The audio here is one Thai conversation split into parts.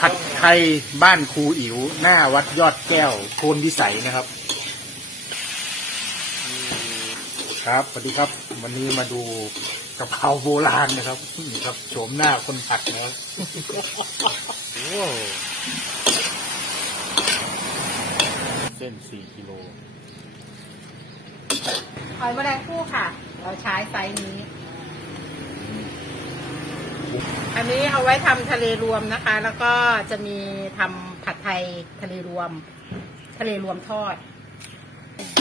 ผัดไทยบ้านครูอิ๋วหน้าวัดยอดแก้วโพนวิสัยนะครับ ครับสวัสดีครับ วันนี้มาดูกับข้าวโบราณนะครับนี่ครับโฉมหน้าคนผัดนะครับโอ้เส้นสี่กิโลหอยแมลงภู่ค่ะ เราใช้ไซส์นี้ อันนี้เอาไว้ทำทะเลรวมนะคะ แล้วก็จะมีทำผัดไทยทะเลรวม ทะเลรวมทอด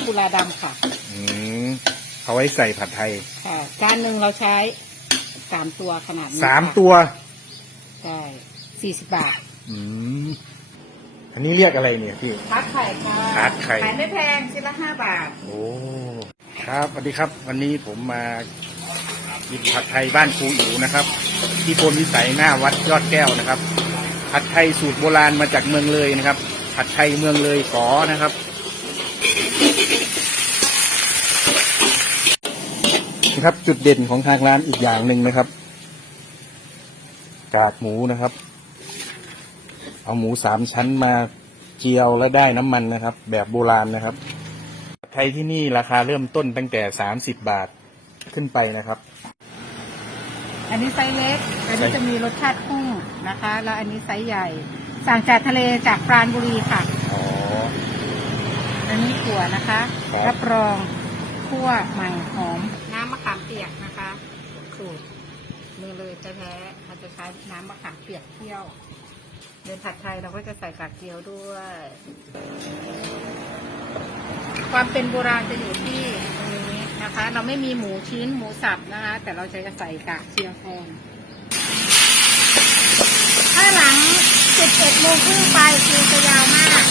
กุลาดำค่ะ อืมเอาไว้ใส่ผัดไทยค่ะจานหนึ่งเราใช้สามตัวขนาดนี้สามค่ะตัวใช่สี่สิบบาท อืมอันนี้เรียกอะไรเนี่ยพี่ทาร์ตไข่ค่ะทาร์ตไข่ขายไม่แพงชิ้นละห้าบาท โอ้ครับสวัสดีครับ วันนี้ผมมากินผัดไทยบ้านครูอิ๋วนะครับ ที่โพนวิสัยหน้าวัดยอดแก้วนะครับ ผัดไทยสูตรโบราณมาจากเมืองเลยนะครับ ผัดไทยเมืองเลยกอนะครับนี่ครับจุดเด่นของทางร้านอีกอย่างหนึ่งนะครับ กากหมูนะครับ เอาหมูสามชั้นมาเจียวแล้วได้น้ำมันนะครับ แบบโบราณนะครับไทยที่นี่ราคาเริ่มต้นตั้งแต่สามสิบบาทขึ้นไปนะครับ อันนี้ไซส์เล็ก อันนี้ไซส์จะมีรสชาติกุ้งนะคะ แล้วอันนี้ไซส์ใหญ่ สั่งจากทะเลจากปราณบุรีค่ะ อ๋อ อันนี้ถั่วนะคะ ครับ รับรองคั่วใหม่หอม น้ำมะขามเปียกนะคะสูตรมือเลยแท้ๆเราจะใช้น้ำมะขามเปียกเคี่ยว เดินผัดไทยเราก็จะใส่กากเจียวด้วย ความเป็นโบราณจะอยู่ที่ตรงนี้ นะคะ เราไม่มีหมูชิ้นหมูสับนะคะ แต่เราใช้จะใส่กากเจียวแทนถ้าหลัง 11โมงครึ่งไปคิวจะยาวมาก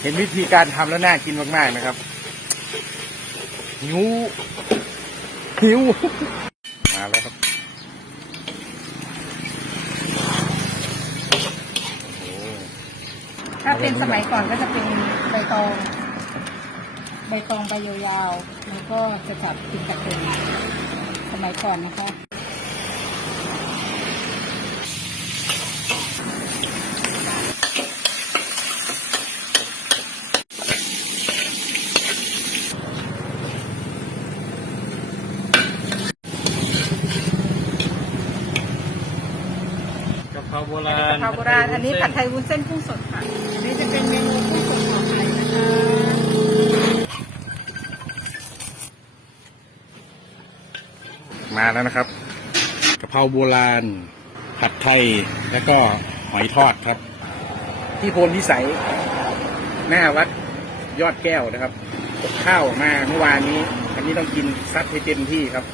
เห็นวิธีการทำแล้วน่ากินมากๆนะครับ หิว หิว มาแล้วครับ โอ้โห ถ้า เป็นสมัยก่อนก็จะเป็นใบตอง ใบตองใบยาวๆแล้วก็จะจับติดกับเทียมสมัยก่อนนะคะ กะเพรา โบอันรานี้ณกะเพราโบราณอันนี้ผัดไทยวุ้นเส้นกุ้งสดค่ะอันนี้จะเป็นเมนูกุ้งสดของไทยนะคะมาแล้วนะครับกะเพราโบราณ ผัดไทยแล้วก็หอยทอดครับ ที่โพนพิสัยหน้าวัดยอดแก้วนะครับกับข้าวมาเมื่อวานนี้ อันนี้ต้องกินซัดให้เต็มที่ครับ